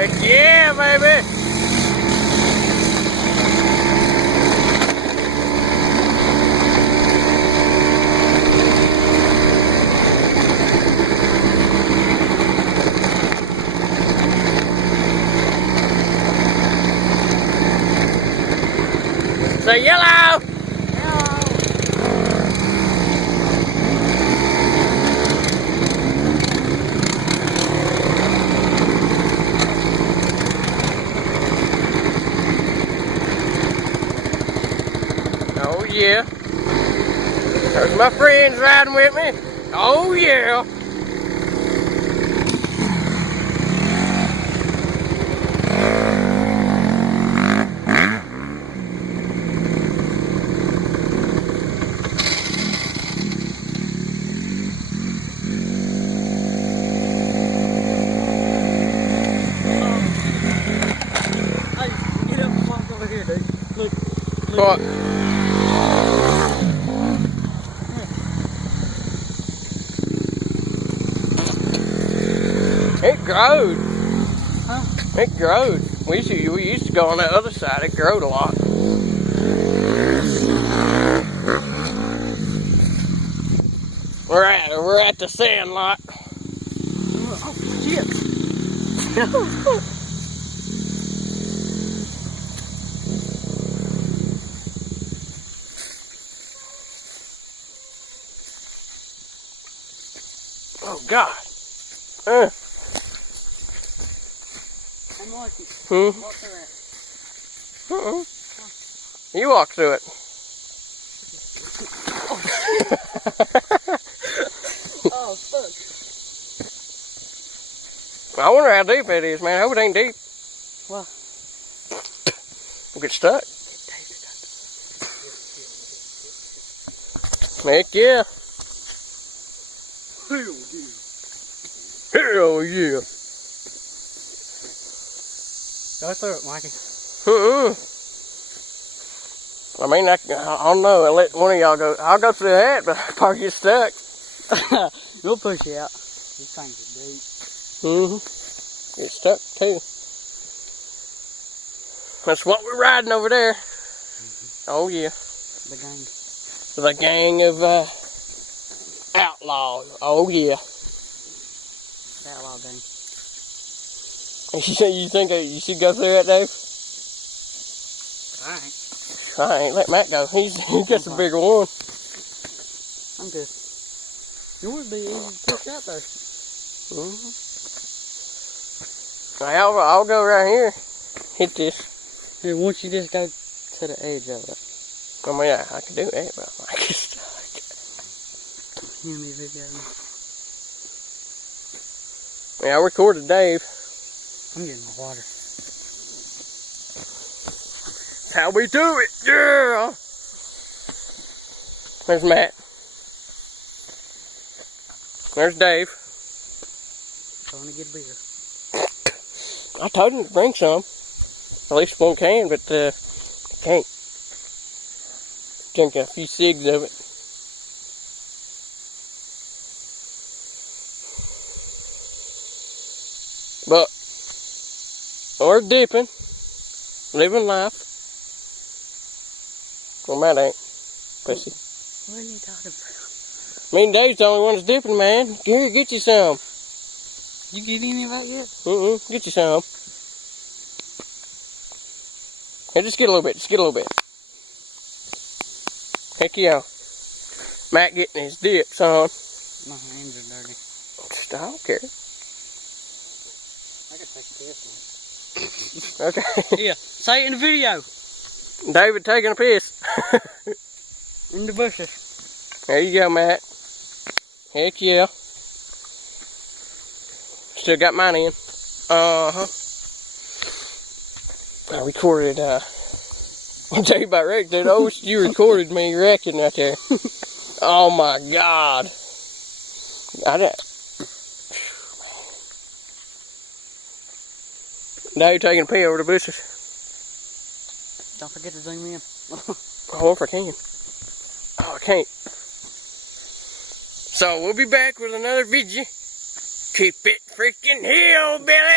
Heck yeah, baby! Say yellow! Oh yeah. There's my friends riding with me. Oh yeah. What? It growed. Huh? It growed. We used to go on that other side. It growed a lot. We're at the sand lot. Oh shit! Oh God. I'm watching. Hmm? Walk through it. You walk through it. Oh fuck. I wonder how deep it is, man. I hope it ain't deep. Well. We'll get stuck. Heck yeah. Hell yeah. Hell yeah. Go through it, Mikey. I mean, I don't know. I'll let one of y'all go. I'll go through that, but I'll probably get stuck. We'll push you out. These things are deep. Get stuck too. That's what we're riding over there. Oh yeah. The gang. The gang of outlaws. Oh yeah. Outlaw gang. You think you should go through that, Dave? Alright. I ain't let Matt go. He's just a bigger one. I'm good. You would be easy to push out there. I'll go right here. Hit this. Hey, once you just go to the edge of it. I mean, I could do that, but I might get stuck. Hear me video. Yeah, I recorded Dave. I'm getting my water. That's how we do it, yeah! There's Matt. There's Dave. Going to get beer. I told him to bring some. At least one can, but can't. Drink a few cigs of it. But we're dipping, living life. Well, Matt ain't, pussy. What are you talking about? Me and Dave's the only ones dipping, man. Here, get you some. You get any of that yet? Get you some. Hey, just get a little bit. Just get a little bit. Heck yeah. Matt getting his dips on. My hands are dirty. I don't care. I can take a piss. Okay. Yeah, say it in the video. David taking a piss. In the bushes. There you go, Matt. Heck yeah. Still got mine in. I recorded, I'll tell you about Rick, dude. Oh, you recorded me wrecking right there. Oh my God. Now you're taking a pee over the bushes. Don't forget to zoom in. Oh, if I can. Oh, I can't. So we'll be back with another video. Keep it freaking hillbilly.